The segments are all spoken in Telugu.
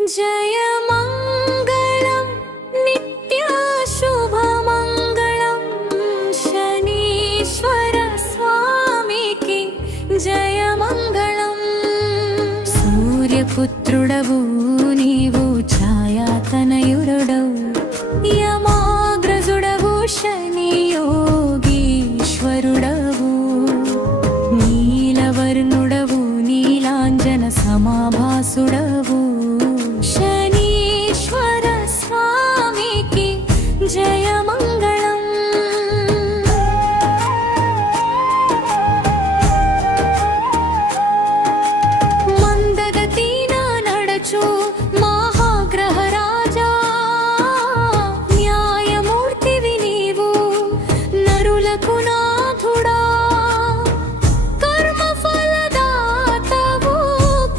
जय मङ्गलं नित्याशुभमङ्गलं शनीश्वर स्वामिकी जय मङ्गलं सूर्यपुत्रुडवु नीवु छायातनयुरुडवु यमाग्रजुडवु शनि योगीश्वरुडवु नीलवर्णुडवु नीलाञ्जन समाभासुडवु शनीश्वर स्वामिकी जय मङ्गलम् मन्दगतिन नडचु महाग्रहराजा न्यायमूर्तिवि नीवु नरुలకు నాథుడా కర్మఫలదాతవు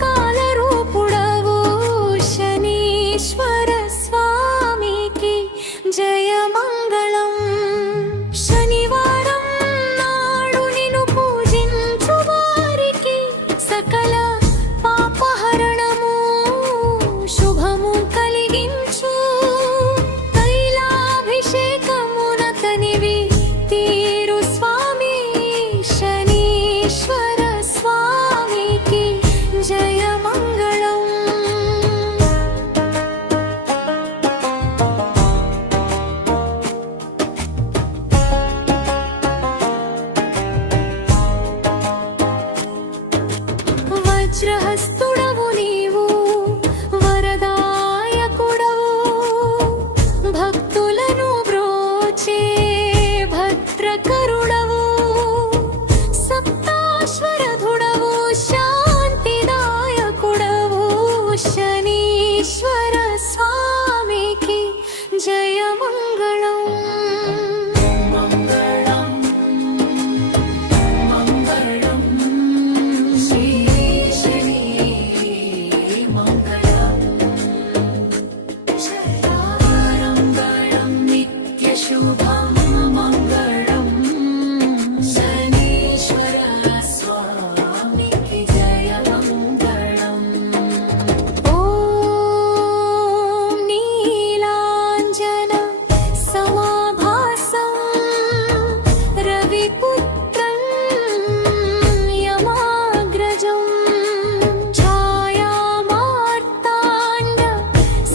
కాలరూపుడవు శనీశ్వర స్వామికి జయ మంగళం శనివారం నాడు నిన్ను పూజించు వారికి సకల పాపహరణము శుభము కలిగించు తైలాభిషేకమున తనివి తీరు స్వామి శనీశ్వర స్వామికి జయ మంగళం వజ్రహస్తుడవు నీవు వరదాయకుడవు భక్తులను బ్రోచే భద్రకరుడవు సప్తాశ్వరధుడవు శాంతిదాయకుడవు శనీశ్వర స్వామికి జయ మంగళం మంగళం మంగళం శ్రీ శని మంగళం శతారంగళం నిత్యశుభం మంగళం శనీశ్వర స్వామికి జయ మంగళం ఓం నీలాంజన సమాభాసం రవిపుత్రం యమాగ్రజం ఛాయామార్తాండ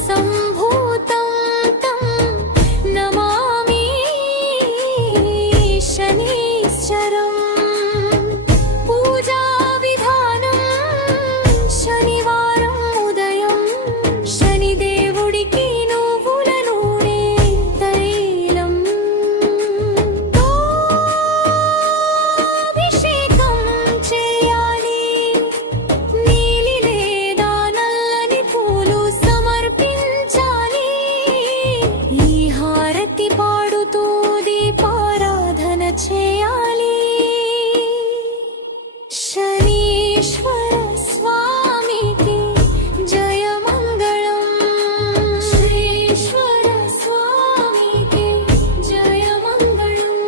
సంభూతం తం నమామి శనీశ్వరం పూజా విధానం శనివారం ఉదయం శనిదేవుడికి నువ్వుల నూనె తైలం అభిషేకం చేయాలి నీలి లేదా నల్లని పూలు సమర్పించాలి ఈ హారతి పాడుతూ దీపారాధన చేయాలి శనీశ్వర స్వామికి జయ మంగళం శ్రీశ్వర స్వామికి జయ మంగళం